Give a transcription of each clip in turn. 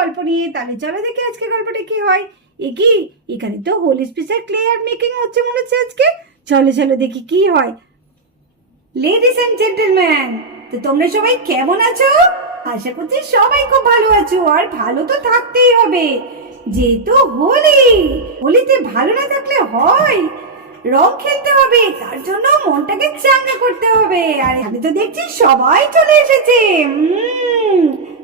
গল্প নিয়ে। তাহলে চলো দেখি আজকে গল্পটা কি হয়। কি এখানে তো Holi special clay art making হচ্ছে মনে হচ্ছে আজকে। চলো চলো দেখি কি হয়। লেডিস এন্ড জেন্টলম্যান, তো তোমরা সবাই কেমন আছো? আশা করছি সবাই খুব ভালো আছো, আর ভালো তো থাকতেই হবে যেহেতু হোলি। হোলিতে ভালো না থাকলে হয়? রং খেলতে হবে, তার জন্য মনটাকে চাঙ্গা করতে হবে। আর আমি তো দেখছি সবাই চলে এসেছে।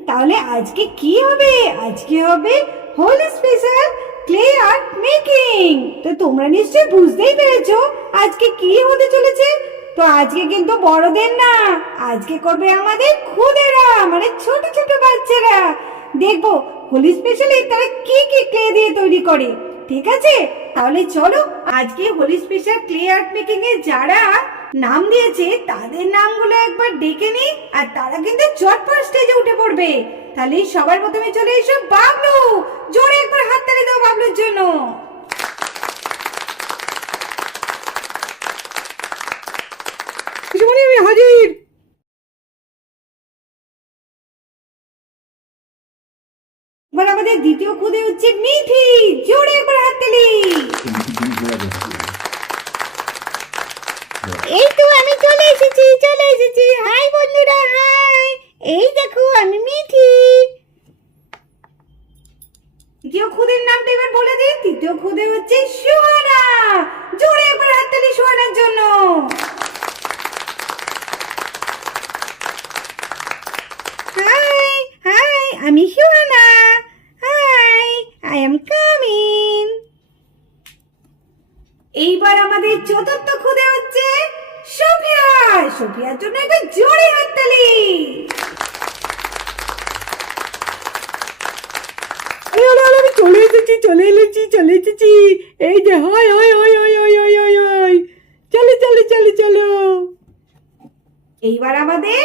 তাহলে আজকে কি হবে? আজকে হবে Holi special clay art making. তো তোমরা নিশ্চয়ই বুঝতেই পেরেছো আজকে কি হতে চলেছে। তো আজকে কিন্তু বড়দের না, আজকে করবে আমাদের খুদেরা, মানে ছোট ছোট বাচ্চারা। দেখবো হোলি স্পেশালে তারা কি কি ক্লে দিয়ে তৈরি করে। ঠিক আছে, তাহলে চলো আজকে Holi special clay art making এ যারা নাম দিয়েছে তাদের নামগুলো একবার ডেকে নি, আর তারা কিন্তু চটপট স্টেজে উঠে পড়বে। তাহলে সবার প্রথমে চলে এসো বাবলু। জোরে একবার হাততালি দাও বাবলুর জন্য। আমি হাজির। এবার আমাদের দ্বিতীয় খুদে হচ্ছে মিঠি। জোরে একবার হাততালি। এই তো আমি চলে এসেছি। হাই বন্ধুরা, হাই। এই দেখো আমি মিঠি। তৃতীয় খুদের নামটা এবার বলে দিই। তৃতীয় খুদে হচ্ছে সুহানা। জোরে একবার হাততালি সুহানার জন্য। হাই হাই, আমি Suhana. Hi, I am coming. এইবার আমাদের চতুর্থ খুদে হচ্ছে সোফিয়া। সোফিয়ার জন্য একবার জোরে হাততালি। আমি চলে এসেছি। এই যে high high high high high high high high. চলো। এইবার আমাদের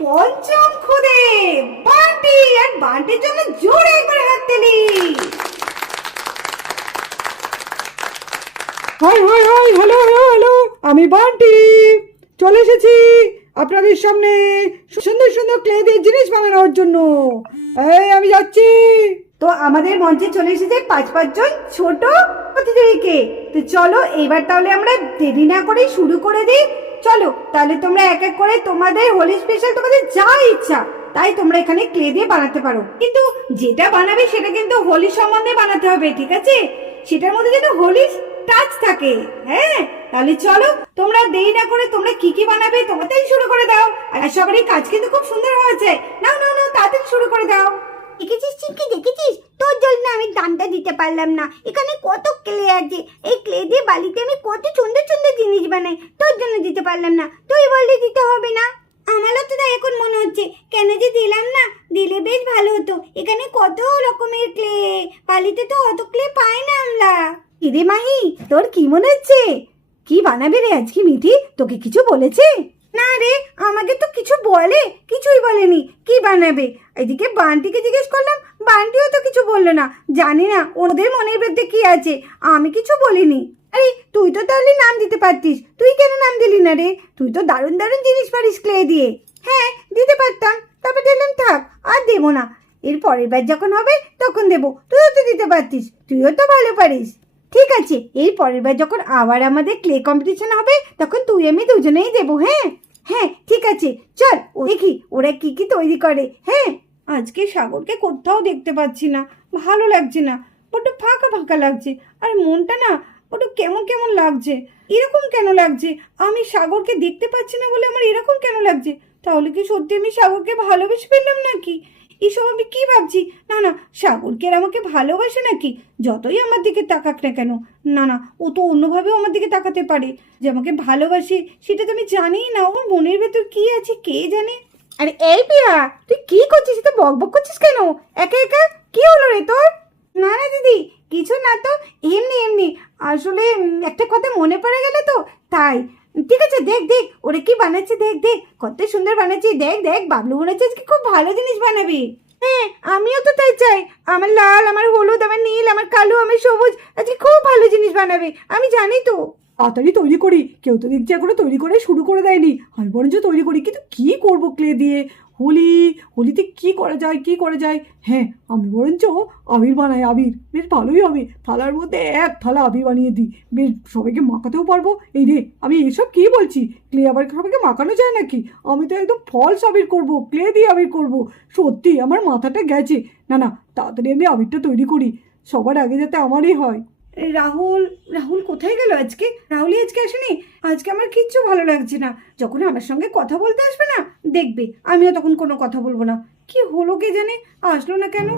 পঞ্চম খুদে বান্টি। আর বান্টির জন্য জোরে একবার হাততালি। হাই হ্যালো আমি বান্টি চলে এসেছি আপনাদের সামনে সুন্দর সুন্দর ক্লে দিয়ে জিনিস বানানোর জন্য। এই আমি যাচ্ছি। তো আমাদের মঞ্চে চলে এসেছে পাঁচজন ছোট প্রতিযোগীকে। তো চলো এবার তাহলে আমরা দেরি না করে শুরু করে দিই। চলো তাহলে তোমরা এক এক করে তোমাদের হোলি স্পেশাল তোমাদের যা ইচ্ছা তাই তোমরা এখানে ক্লে দিয়ে বানাতে পারো, কিন্তু যেটা বানাবে সেটা কিন্তু হোলি সম্বন্ধে বানাতে হবে, ঠিক আছে? সেটার মধ্যে যেন হোলি টাচ থাকে। হ্যাঁ, তাহলে চলো তোমরা দেরি না করে তোমরা কি কি বানাবে তোমাদের শুরু করে দাও। আর সবারই কাজ কিন্তু খুব সুন্দর হয়েছে। নাও তাড়াতাড়ি শুরু করে দাও। দেখেছিস চিকি, দেখেছিস? তোর জন্য আমি দামটা দিতে পারলাম না। এখানে কত ক্লে আছে, এই ক্লে দিয়ে বালিতে আমি কত সুন্দর সুন্দর জিনিস বানাই, তোর জন্য দিতে পারলাম না। তুই বললে দিতে হবে না? আমারও তো তাই এখন মনে হচ্ছে, কেন যে দিলাম না, দিলে বেশ ভালো হতো। এখানে কত রকমের ক্লে, বালিতে তো অত ক্লে পাই না আমরা। ইরে মাহি, তোর কি মনে হচ্ছে? কি বানাবে রে আজকে মিঠি? তোকে কিছু বলেছে? না রে, আমাকে তো কিছুই বলেনি কি বানাবে। এদিকে বান্টিকে জিজ্ঞেস করলাম, বান্টিও তো কিছু বললো না। জানি না ওদের মনের ভেতরে কি আছে, আমি কিছু বলিনি। আরে তুই তো তাহলে নাম দিতে পারতিস, তুই কেন নাম দিলি না রে? তুই তো দারুণ দারুণ জিনিস পারিস ক্লে দিয়ে। হ্যাঁ দিতে পারতাম, তারপর দিলাম থাক আর দেবো না, এর পরের বার যখন হবে তখন দেবো। তুইও তো দিতে পারতিস, তুইও তো ভালো পারিস। ঠিক আছে, এই পরের বার যখন আবার আমাদের ক্লে কম্পিটিশন হবে তখন তুই আমি দুজনেই দেবো। হ্যাঁ ঠিক আছে, চল দেখি ওরা কি কি তৈরি করে। হ্যাঁ, আজকে সাগরকে কোথাও দেখতে পাচ্ছি না, ভালো লাগছে না, বড্ড ফাঁকা লাগছে। আর মনটা না বড্ড কেমন লাগছে। এরকম কেন লাগছে? আমি সাগরকে দেখতে পাচ্ছি না বলে আমার এরকম কেন লাগছে? তাহলে কি সত্যি আমি সাগরকে ভালোবেসে ফেললাম নাকি? এইসব আমি কি ভাবছি? না সাগর কি আর আমাকে ভালোবাসে নাকি? যতই আমার দিকে তাকাক না কেন, না ও তো অন্যভাবেও আমার দিকে তাকাতে পারে। যে আমাকে ভালোবাসে সেটা তো আমি জানিই না। ওর মনের ভেতর কি আছে কে জানে। আরে এই পিয়া, তুই কি করছিস? তো বকবক করছিস কেন একা একা? কি হলো রে তোর? না দিদি, কিছু না তো, এমনি আসলে একটা কথা মনে পড়ে গেল তো তাই। ঠিক আছে, দেখ ওরে কি বানাচ্ছে, দেখ কত সুন্দর বানাচ্ছি। দেখ বাবলু মনে হচ্ছে আজকে খুব ভালো জিনিস বানাবি। হ্যাঁ, আমিও তো তাই চাই। আমার লাল, আমার হলুদ, আমার নীল, আমার কালো, আমার সবুজ, আজকে খুব ভালো জিনিস বানাবে, আমি জানি তো। তাড়াতাড়ি তৈরি করি, কেউ তো দেখছি এখনো তৈরি করে শুরু করে দেয়নি। আমি বরঞ্চ তৈরি করি, কিন্তু কি করবো ক্লে দিয়ে? হোলি, হোলিতে কি করা যায়, কি করা যায়? হ্যাঁ, আমি বরঞ্চ আবির বানাই, আবির বেশ ভালোই হবে। থালার মধ্যে এক থালা আবির বানিয়ে দিই, বেশ সবাইকে মাখাতেও পারবো। এই রে, আমি এসব কি বলছি? ক্লে আবার সবাইকে মাখানো যায় নাকি? আমি তো একদম ফলস আবির করবো, ক্লে দিয়ে আবির করবো। সত্যি আমার মাথাটা গেছে। না না, তাড়াতাড়ি আমি আবিরটা তৈরি করি, সবার আগে যাতে আমারই হয়। রাহুল, রাহুল কোথায় গেল আজকে? রাহুলই আজকে আসেনি? আজকে আমার কিচ্ছু ভালো লাগছে না। যখন আমার সঙ্গে কথা বলতে আসবে না, দেখবে আমিও তখন কোনো কথা বলবো না। কি হলো কে জানে, আসলো না কেন?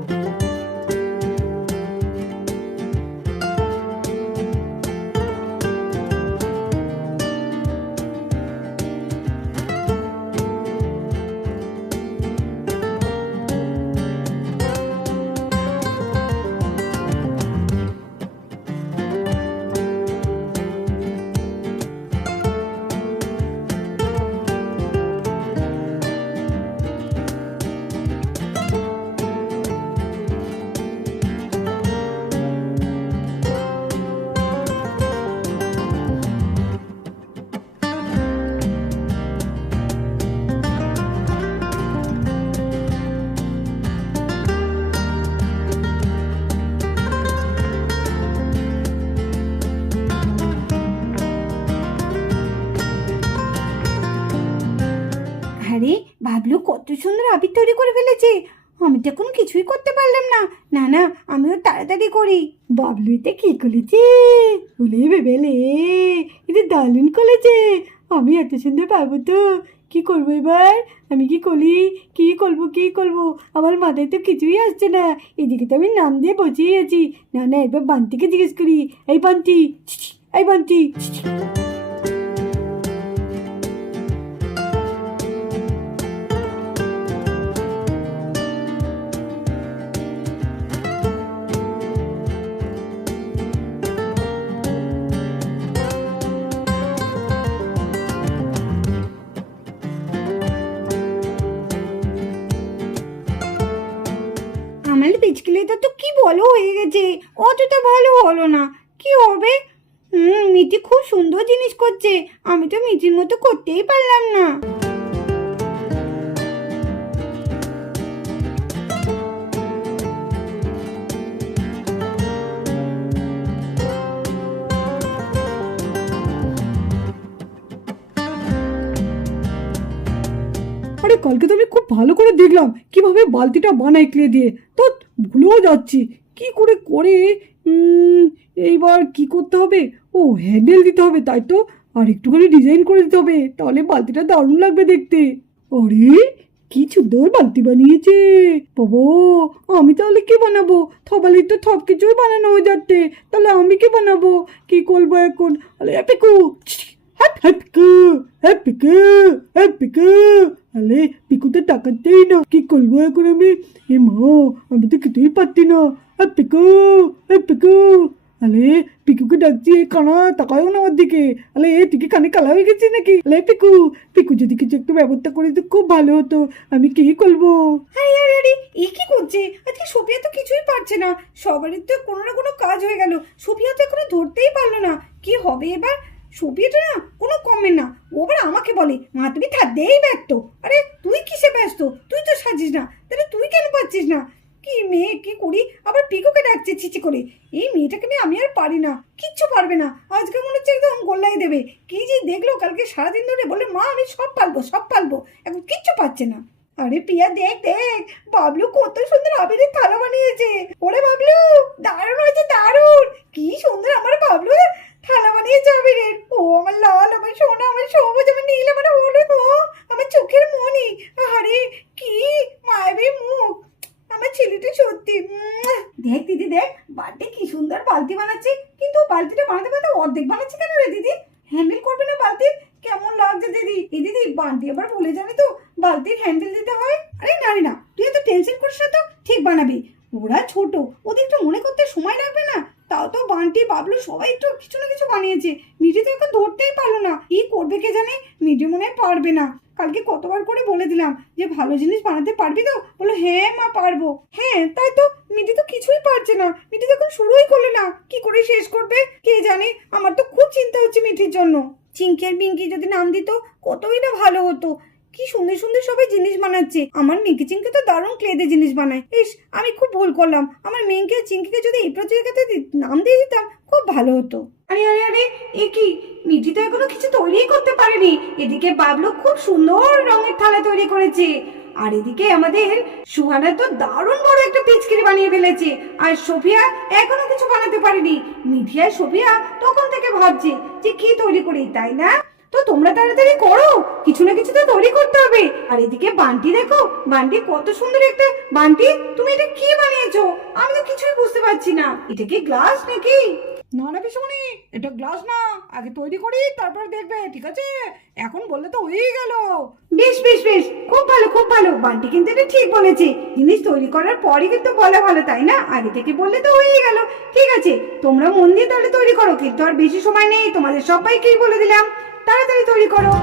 আরে বাবলু কত সুন্দর আবির তৈরি করে ফেলেছে, আমি তো এখন কিছুই করতে পারলাম না। না না, আমিও তাড়াতাড়ি করি। বাবলু এটা কি করেছে? বলে বেবেলে, এটা দারুণ করেছে। আমি এত সুন্দর পারবো তো? কি করবো এবার? আমি কি করি, কি করবো, কি করবো? আমার মাথায় তো কিছুই আসছে না। এদিকে তো আমি নাম দিয়ে বসেই আছি। না না, একবার বান্টিকে জিজ্ঞেস করি। এই বান্টি, এই বান্টি। আমার পিচকিলেটা তো কি বলো হয়ে গেছে, অতটা ভালো হলো না। কি হবে? মিঠি খুব সুন্দর জিনিস করছে, আমি তো মিঠির মতো করতেই পারলাম না। আরে কালকে তো আমি খুব ভালো করে দেখলাম কিভাবে বালতিটা বানাই ক্লে দিয়ে, তো ভুলেও যাচ্ছি কি করে করে। এইবার কি করতে হবে? ও, হ্যান্ডেল দিতে হবে, তাই তো। আর একটুখানি ডিজাইন করে দিতে হবে, তাহলে বালতিটা দারুণ লাগবে দেখতে। আরে কি সুন্দর বালতি বানিয়েছে বাবা! আমি তাহলে কি বানাবো? থবালির তো সব কিছুই বানানো হয়ে যাচ্ছে, তাহলে আমি কি বানাবো? কি করবো এখন? আরে পিকু, হ্যাপ হ্যাপকু, হ্যাপিকু, হ্যাপিকু। আরে পিকু তো টাকাতেই না, কি করবো এখন আমি? এ মা, আমি তো কিছুই পারছি না। হ্যাপিকু, হ্যাপিকু। আরে পিকুকে ডাকছি, কানা তাকায়ও না আমার দিকে। আরে তুই কি কানে কালা হয়ে গেছিস নাকি? আরে পিকু, পিকু যদি কিছু একটু ব্যবস্থা করি তো খুব ভালো হতো। আমি কি করবো? আরে আরে আরে, এ কি করছে? আজকে সোফিয়া তো কিছুই পারছে না। সবারই তো কোনো না কোনো কাজ হয়ে গেল, সোফিয়া তো এখনো ধরতেই পারলো না। কি হবে এবার? সোফিয়াটা না কোনো কমে না, ও আবার আমাকে বলে মা তুমি থাকতেই ব্যস্ত। আরে তুই কিসে ব্যস্ত? তুই তো সাজিস না, তাহলে তুই কেন পাচ্ছিস না? কি মেয়ে, কি করি? আবার পিকুকে ডাকছে ছিচি করে। এই মেয়েটাকে নিয়ে আমি আর পারি না, কিচ্ছু পারবে না। আজকে মনে হচ্ছে একদম গোল্লাই দেবে। কি যে দেখলো কালকে সারাদিন ধরে, বলে মা আমি সব পালবো, সব পালবো, এখন কিচ্ছু পাচ্ছে না। আরে পিয়া দেখ দেখ, বাবলু কত সুন্দর আবিরের থালা বানিয়েছে। ওরে বাবলু, দারুণ হয়েছে, দারুণ। কি সুন্দর আমার বাবলু থালা বানিয়েছে আবিরের। ও আমার লাল, আমার সোনা, আমার সবুজ, আমার নীল, আমার হলুদ, ও আমার চোখের মনি। আরে কি মায়াবী মুখ আমার ছেলেটা, সত্যি। দেখ দিদি দেখ, বার্থডে কি সুন্দর বালতি বানাচ্ছে, কিন্তু বালতিটা বানাতে বানাতে অর্ধেক বানাচ্ছে কেন রে দিদি? হ্যান্ডেল করবে না বালতি? কেমন লাগছে দিদি? এই দিদি বালতি আবার ভুলে যাবি তো, বালতির হ্যান্ডেল দিতে হয়। আরে না রে না, তুই এত টেনশন করিস না তো, ঠিক বানাবি। ওরা ছোট, ওদের একটু মনে করতে সময় লাগবে না? তাও তো বান্টি বাবলু সবাই একটু কিছু না কিছু বানিয়েছে। মিঠি তো এখন ধরতেই পারলো না, কি করবে কে জানে। মিঠি মনে হয় পারবে না। কালকে কতবার করে বলে দিলাম যে ভালো জিনিস বানাতে পারবি তো, বললো হ্যাঁ মা পারবো। হ্যাঁ তাই তো, মিঠি তো কিছুই পারছে না। মিঠি তো এখন শুরুই করলে না, কি করে শেষ করবে কে জানে। আমার তো খুব চিন্তা হচ্ছে মিঠির জন্য। চিঙ্কি আর পিঙ্কি যদি নাম দিত কতই না ভালো হতো। কি সুন্দর সুন্দর সবাই জিনিস বানাচ্ছে। আমার মিঙ্কি চিঙ্কি তো দারুণ ক্লেদের জিনিস বানায়। ইস, আমি খুব ভুল করলাম। আমার মিঙ্কি আর চিঙ্কিকে যদি এই প্রতিযোগিতাতে নাম দিয়ে দিতাম খুব ভালো হতো। আরে আরে আরে, এ কি, মিঠি তো এখনো কিছু তৈরি করতে পারেনি। এদিকে বাবলু খুব সুন্দর রঙের থালা তৈরি করেছে, আর এদিকে আমাদের সুহানা তো দারুণ বড় একটা পিচকিরি বানিয়ে ফেলেছে, আর সোফিয়া এখনো কিছু বানাতে পারেনি। মিঠি আর সোফিয়া তখন থেকে ভাবছে যে কি তৈরি করি, তাই না? তো তোমরা তাড়াতাড়ি করো, কিছু না কিছু তো তৈরি করতে হবে। আর এদিকে বান্টি দেখো, বান্টি কত সুন্দর একটা। বান্টি, তুমি এটা কি বানিয়েছো? আমি তো কিছুই বুঝতে পারছি না। এটা কি গ্লাস নাকি? না না পিসমণি, এটা গ্লাস না। আগে তৈরি করি তারপরে দেখবে, ঠিক আছে? এখন বললে তো হয়েই গেল। বেশ বেশ বেশ, খুব ভালো খুব ভালো। বান্টি কিন্তু এটা ঠিক বলেছে, জিনিস তৈরি করার পরই কিন্তু বলা ভালো, তাই না? আগে থেকে বললে তো হয়েই গেল। ঠিক আছে, তোমরা মন দিয়ে তাহলে তৈরি করো, কিন্তু আর বেশি সময় নেই, তোমাদের সবাইকেই বলে দিলাম তাড়াতাড়ি তৈরি করো।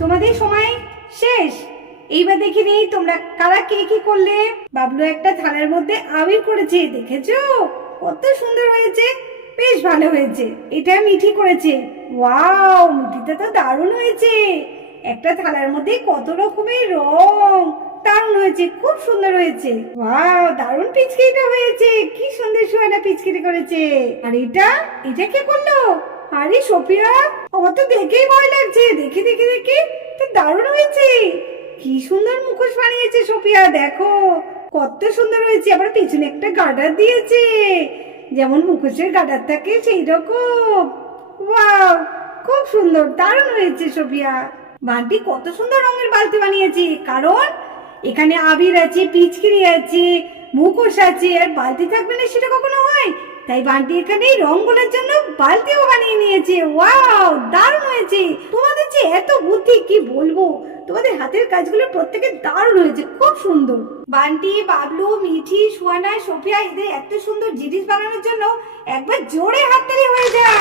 তোমাদের সময় শেষ। এইবার দেখে নেই তোমরা কারা কে কি করলে। বাবলু একটা থালার মধ্যে আবির করেছে, দেখেছো? কত সুন্দর হয়েছে, বেশ ভালো হয়েছে। এটা মিঠি করেছে। ওয়াও, মিঠিটা তো দারুণ হয়েছে। একটা থালার মধ্যে কত রকমের রং, দারুণ হয়েছে, খুব সুন্দর হয়েছে। ওয়াও, দারুণ পিচকিরিটা হয়েছে। কি সুন্দর সুহানা পিচকিরি করেছে। আর এটা, এটা কে করলো? আরে সোফিয়া, আমার তো দেখেই ভয় লাগছে। দেখি দেখি দেখি, তো দারুণ হয়েছে। কি সুন্দর মুখোশ বানিয়েছে সোফিয়া, দেখো কত সুন্দর হয়েছে। আবার পিছনে একটা গার্ডার দিয়েছে, যেমন মুখোশের গার্ডার থাকে সেই রকম। ওয়াও, খুব সুন্দর, দারুণ হয়েছে সোফিয়া। বান্টি কত সুন্দর রঙের বালতি বানিয়েছে, কারণ এখানে আবির আছে, পিচকিরি আছে, মুখোশ আছে, আর বালতি থাকবে না সেটা কখনো হয়? তাই বান্টি এখানে রং গোলার জন্য বালতিও বানিয়ে নিয়েছে। ওয়াও, দারুণ হয়েছে। তোমাদের যে এত বুদ্ধি, কি বলবো। তোমাদের হাতের কাজগুলো প্রত্যেকে দারুণ হয়েছে, খুব সুন্দর। বান্টি, বাবলু, মিঠি, সুহানা, সোফিয়া, এদের এত সুন্দর জিনিস বানানোর জন্য একবার জোরে হাততালি হয়ে যায়।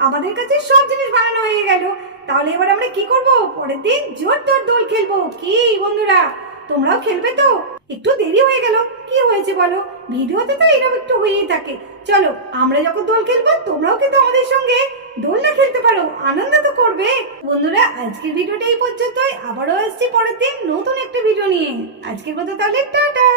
আমাদের কাছে সব জিনিস বানানো হয়ে গেল। তাহলে এবার আমরা কি করব? পরের দিন জোরদার দোল খেলবো। কি বন্ধুরা, তোমরাও খেলবে তো? একটু দেরি হয়ে গেল, কি হয়েছে বলো? ভিডিওতে তো এরকম একটু হয়েই থাকে। চলো, আমরা যখন দোল খেলবো তোমরাও কিন্তু আমাদের সঙ্গে দোলনা খেলতে পারো, আনন্দ তো করবে। বন্ধুরা, আজকের ভিডিওটা এই পর্যন্তই। আবারও আসছি পরের দিন নতুন একটা ভিডিও নিয়ে। আজকের মতো তাহলে টাটা।